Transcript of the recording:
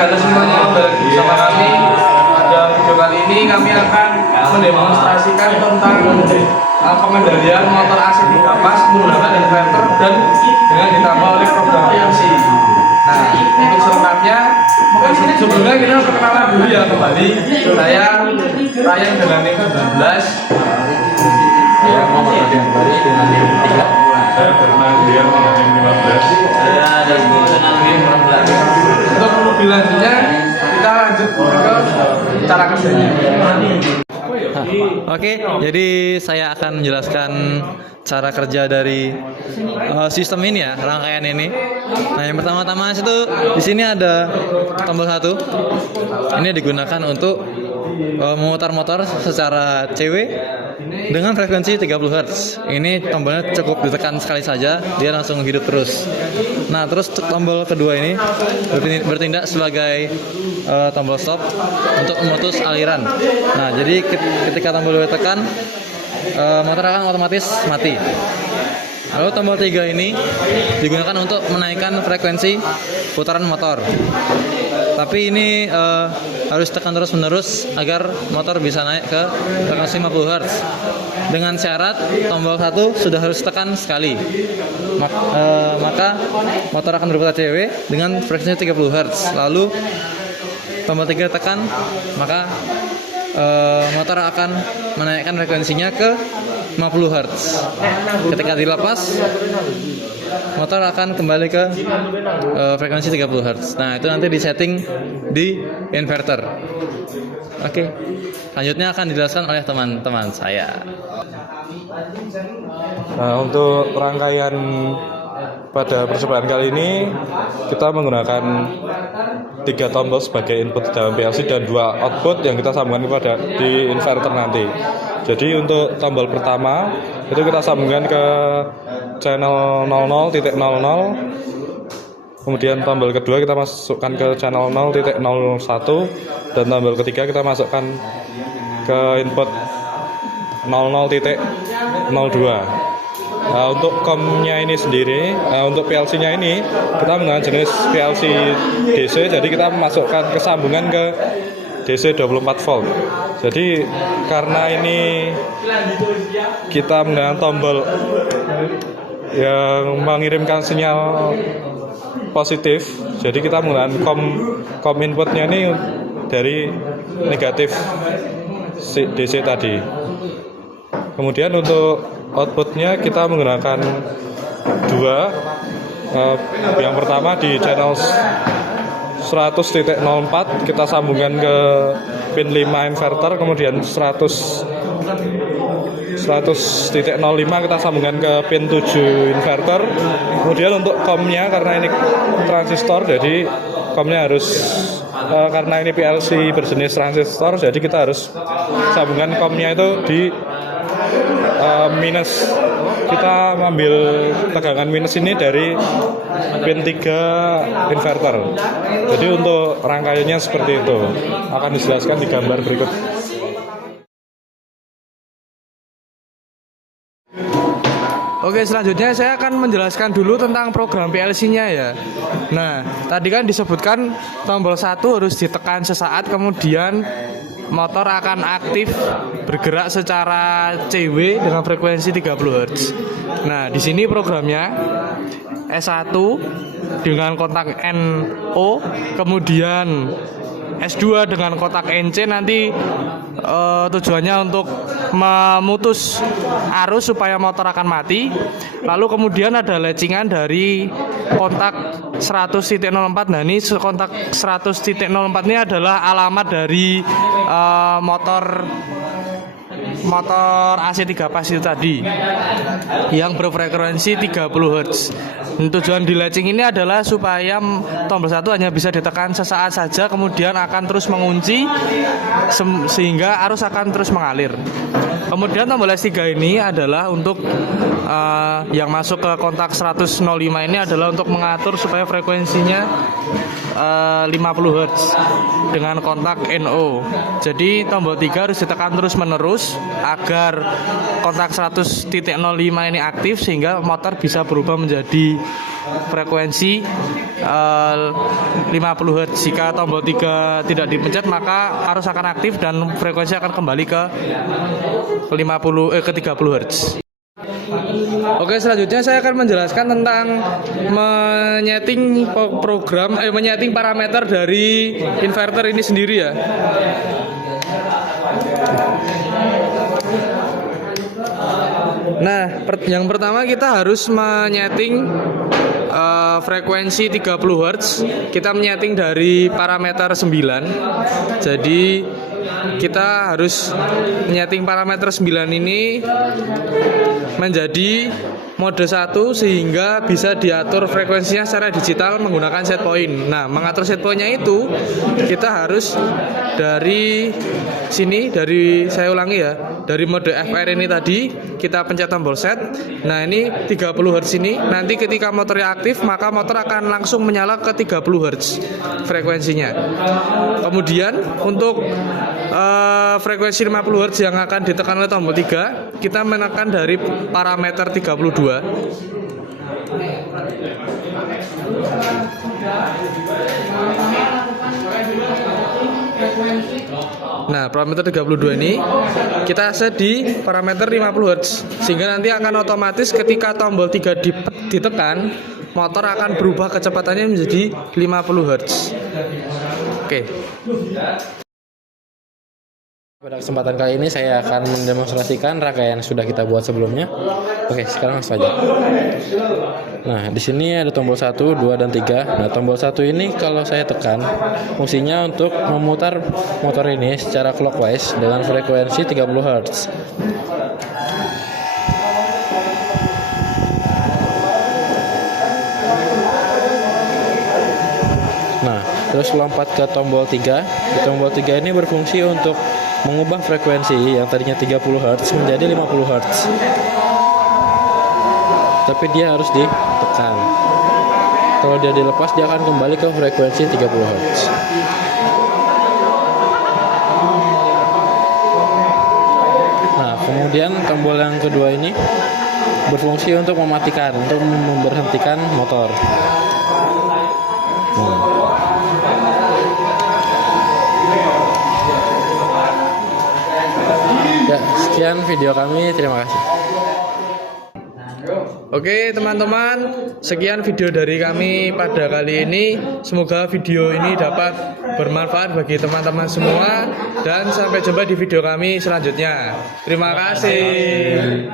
halo semuanya, kembali bersama kami. Pada video kali ini kami akan mendemonstrasikan tentang pengendalian motor AC 3 pas menggunakan inverter dan dengan ditambah oleh program PLC. Nah, untuk selengkapnya sebelumnya kita perkenalan dulu ya kembali. Saya Ryan dengan NIM 19. Saya mau bagian kembali dengan NIM 3. Saya Fernandian dengan NIM 15. Saya Dago dengan NIM 16. Untuk lebih lanjutnya kita lanjut ke cara kerjanya. Oke, jadi saya akan menjelaskan cara kerja dari sistem ini ya, rangkaian ini. Nah, yang pertama-tama itu di sini ada tombol 1. Ini digunakan untuk memutar motor secara CW dengan frekuensi 30 Hz. Ini tombolnya cukup ditekan sekali saja, dia langsung hidup terus. Nah, terus tombol kedua ini bertindak sebagai tombol stop untuk memutus aliran. Nah, jadi ketika tombol ditekan, motor akan otomatis mati. Lalu tombol 3 ini digunakan untuk menaikkan frekuensi putaran motor. Tapi ini harus tekan terus-menerus agar motor bisa naik ke frekuensi 50 Hz. Dengan syarat tombol 1 sudah harus tekan sekali. Maka motor akan berputar CW dengan frekuensi 30 Hz. Lalu tombol 3 tekan, maka motor akan menaikkan frekuensinya ke 50 Hz. Ketika dilepas, motor akan kembali ke frekuensi 30 Hz. Nah, itu nanti disetting di inverter. Oke. Selanjutnya akan dijelaskan oleh teman-teman saya. Nah, untuk rangkaian pada percobaan kali ini kita menggunakan 3 tombol sebagai input dalam PLC dan 2 output yang kita sambungkan kepada di inverter nanti. Jadi untuk tombol pertama itu kita sambungkan ke channel 00.00. Kemudian tombol kedua kita masukkan ke channel 0.01 dan tombol ketiga kita masukkan ke input 00.02. Nah, untuk COM-nya ini sendiri, untuk PLC-nya ini kita menggunakan jenis PLC DC, jadi kita masukkan kesambungan ke DC 24 volt. Jadi karena ini kita menggunakan tombol yang mengirimkan sinyal positif, jadi kita menggunakan COM inputnya ini dari negatif DC tadi. Kemudian untuk outputnya kita menggunakan 2. Yang pertama di channel 100.04 kita sambungkan ke pin 5 inverter, kemudian 100.05 kita sambungkan ke pin 7 inverter. Kemudian untuk COM-nya karena ini transistor, jadi COM-nya harus karena ini PLC berjenis transistor, jadi kita harus sambungan COM-nya itu di minus. Kita mengambil tegangan minus ini dari pin 3 inverter. Jadi untuk rangkaiannya seperti itu. Akan dijelaskan di gambar berikut. Oke, selanjutnya saya akan menjelaskan dulu tentang program PLC-nya ya. Nah, tadi kan disebutkan tombol 1 harus ditekan sesaat, kemudian motor akan aktif bergerak secara CW dengan frekuensi 30 Hz. Nah, di sini programnya S1 dengan kotak NO, kemudian S2 dengan kotak NC. Nanti tujuannya untuk memutus arus supaya motor akan mati. Lalu kemudian ada latchingan dari kontak 100.04. Nah, ini kontak 100.04 ini adalah alamat dari motor AC 3 pas itu tadi yang berfrekuensi 30 Hz. Tujuan di latching ini adalah supaya tombol 1 hanya bisa ditekan sesaat saja, kemudian akan terus mengunci sehingga arus akan terus mengalir. Kemudian tombol S3 ini adalah untuk yang masuk ke kontak 105 ini adalah untuk mengatur supaya frekuensinya 50 Hz dengan kontak NO. Jadi tombol 3 harus ditekan terus menerus agar kontak 100.05 ini aktif sehingga motor bisa berubah menjadi frekuensi 50 Hz. Jika tombol 3 tidak dipencet maka arus akan aktif dan frekuensi akan kembali ke 30 Hz. Oke, selanjutnya saya akan menjelaskan tentang menyeting menyeting parameter dari inverter ini sendiri ya. Nah, yang pertama kita harus menyeting frekuensi 30 Hz. Kita menyeting dari parameter 9. Jadi kita harus menyeting parameter 9 ini menjadi mode 1 sehingga bisa diatur frekuensinya secara digital menggunakan set point. Nah, mengatur set pointnya itu kita harus dari sini, saya ulangi ya, dari mode FR ini tadi kita pencet tombol set. Nah, ini 30 Hz ini nanti ketika motornya aktif maka motor akan langsung menyala ke 30 Hz frekuensinya. Kemudian untuk frekuensi 50 Hz yang akan ditekan oleh tombol 3 kita menekan dari parameter 32. Nah, parameter 32 ini kita set di parameter 50 Hz sehingga nanti akan otomatis ketika tombol 3 ditekan motor akan berubah kecepatannya menjadi 50 Hz. Oke. Pada kesempatan kali ini saya akan mendemonstrasikan rangkaian yang sudah kita buat sebelumnya. Oke, sekarang langsung aja. Nah, di sini ada tombol 1, 2, dan 3. Nah, tombol 1 ini kalau saya tekan, fungsinya untuk memutar motor ini secara clockwise dengan frekuensi 30 Hz. Nah, terus lompat ke tombol 3. Di tombol 3 ini berfungsi untuk mengubah frekuensi yang tadinya 30 Hz menjadi 50 Hz. Tapi dia harus ditekan. Kalau dia dilepas dia akan kembali ke frekuensi 30 Hz. Nah, kemudian tombol yang kedua ini berfungsi untuk mematikan, untuk memberhentikan motor. Ya, sekian video kami, terima kasih. Oke teman-teman, sekian video dari kami pada kali ini. Semoga video ini dapat bermanfaat bagi teman-teman semua dan sampai jumpa di video kami selanjutnya. Terima kasih.